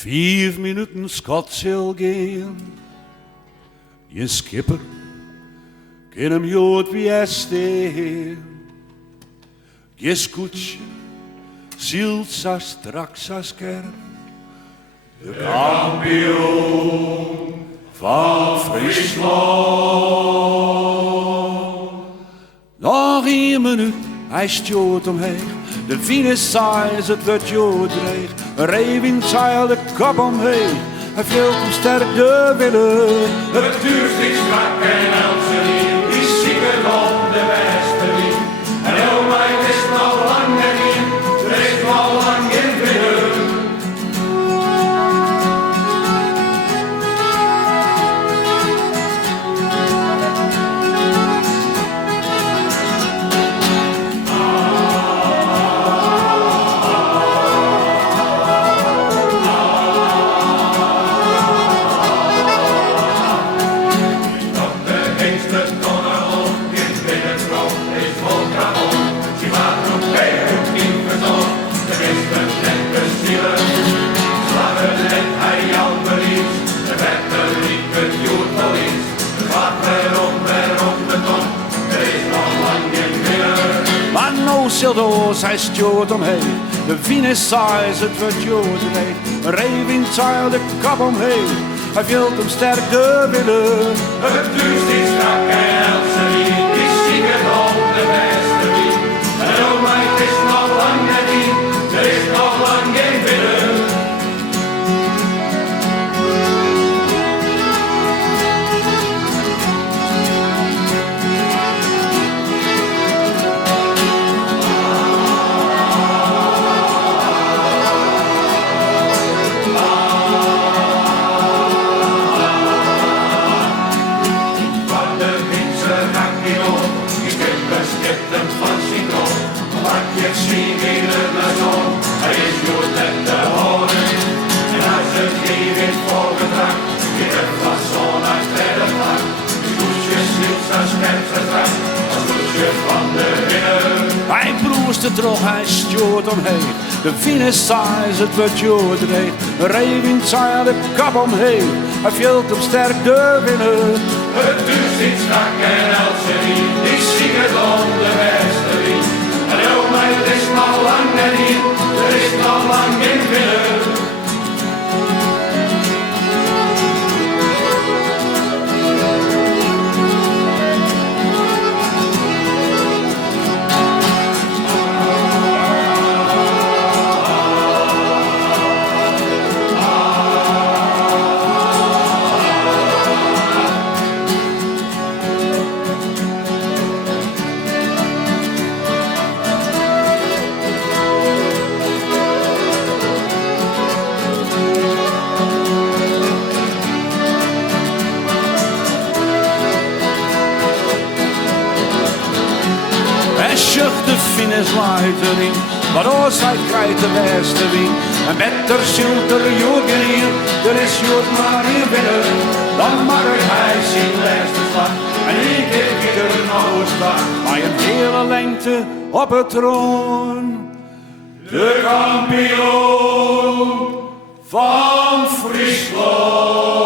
5 minuten Scottshill gaan. Je skipper kan hem jood wie hij steen. Je scootje zielt zo straks als scherp. De kampioen van Friesland. Nog 1 minuut, hij stoot omheen. De finish is het wordt jood dreig. Revin zeil de kop omheen. Hij vult hem sterk de willen. Het duurt niet strak en Elsevier, die zieken op de Westerwier. En heel mij is nog lang niet in, er is nog lang in binnen. Sildoos, hij stoot omheen. De finish is het wordt jood dreig. Revin zeil de kop omheen. Hij vult hem sterk de willen. Het duurt niet strak en Elsevier, die zieken op de Westerwier. En oh mij, het is nog lang niet in, er is nog lang geen binnen. Hij broeste terug, hij stoot omheen. De finish is het wordt jood dreig. Revin zeil de kop omheen. Hij vult hem sterk de winnen. Het duurt niet strak en Elsevier, die zieken op de Westerwier. En oh mij, het is nog lang niet in, er is nog lang geen binnen. De finish waait erin, maar oorzijt krijgt de Westerwier. En met de zilter jogen hier, er is jood maar hier binnen. Dan mag hij zijn laatste slag, en ik heb ieder nog slag. Bij een hele lengte op het troon. De kampioen van Friesland.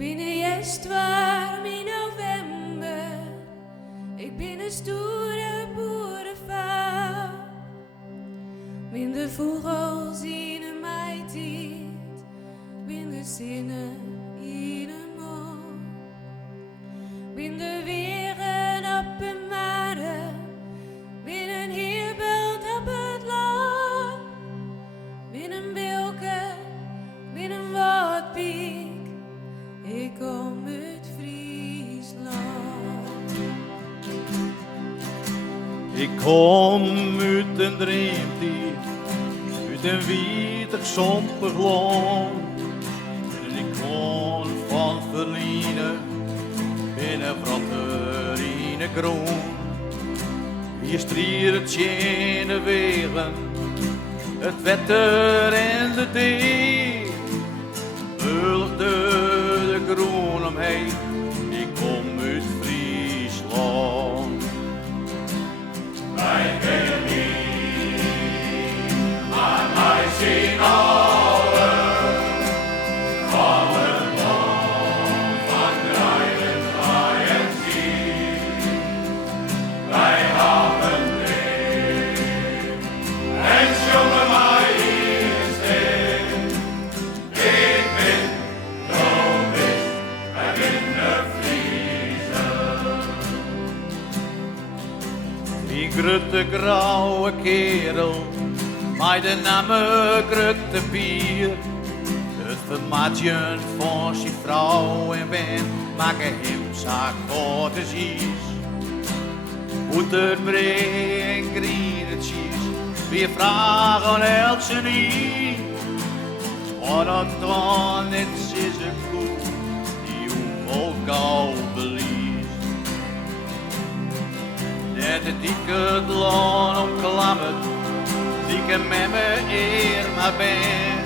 Binnen jest warm in november. Ik ben een stoere boerenvrouw. Ben de vogels in een meitijd. Ben de zinnen in een mond. Ben de weren op een mare. Ben een heerbeeld op het land. Ben een wilke. Ben een watpiek. Ik kom uit Friesland. Ik kom uit een dreemtijd, uit een wietig zompig land. En ik kon van verliezen, binnen vrotter in de groen. Hier striert in de wegen, het wetter en de thee. Bulgde de groen omheen, ik kom uit Friesland. Wij kennen niet, maar wij zien alle van het land van Grijlen, wij en zien. Wij hebben dream en zongen wij hier steen. Ik ben Domis, wij ben de Friesen. Die grote grauwe kerel, met de namen grote bier. Het vermaatje van zijn vrouw en ben, maken hem zaak voor de zies. Boeterbree en grienetjes, weer vragen elke niet. Maar dat dan net is een koe, die ook gauw beliest. Net de dikke loon omklammerd, die ik met me eer maar ben.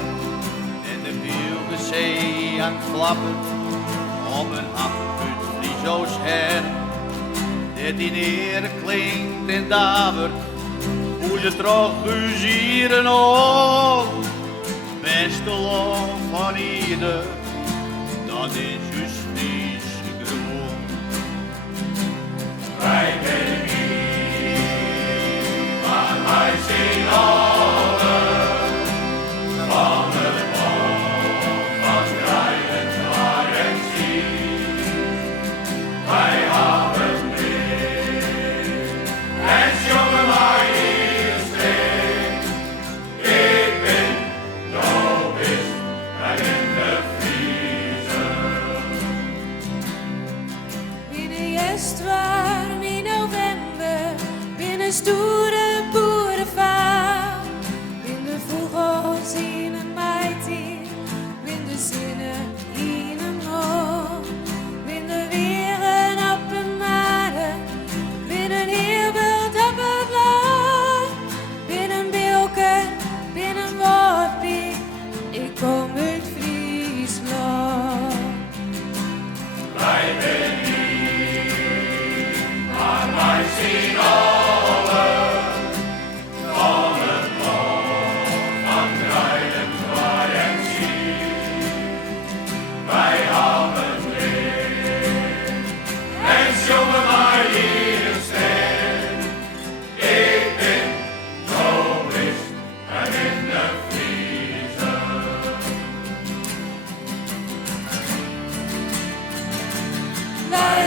En de wilde zee aan het flappen, op een afgeput Friesoos her. Dat die neer klinkt en davert, hoe je terug huzieren op. Beste loon van ieder, dat is juist Friese groen. Wij kennen niet, maar wij zien alle van het land van Grijlen, wij en zien. Wij hebben dream en zongen wij hier steen. Ik ben Domis, wij ben de Friesen. Binnen jest warm in november. Binnen stoere boerenvrouw. Binnen vogels in een meitijd. Binnen zinnen in een mond. Binnen weren op een mare. Binnen heerbeeld op het land. Binnen bilken, binnen watpiek. Ik kom uit Friesland. Wij kennen niet, maar wij zien alle van het land van Grijlen, wij en zien. Wij hebben dream en zongen wij hier steen. Ik ben Domis, wij ben de Friesen. Wij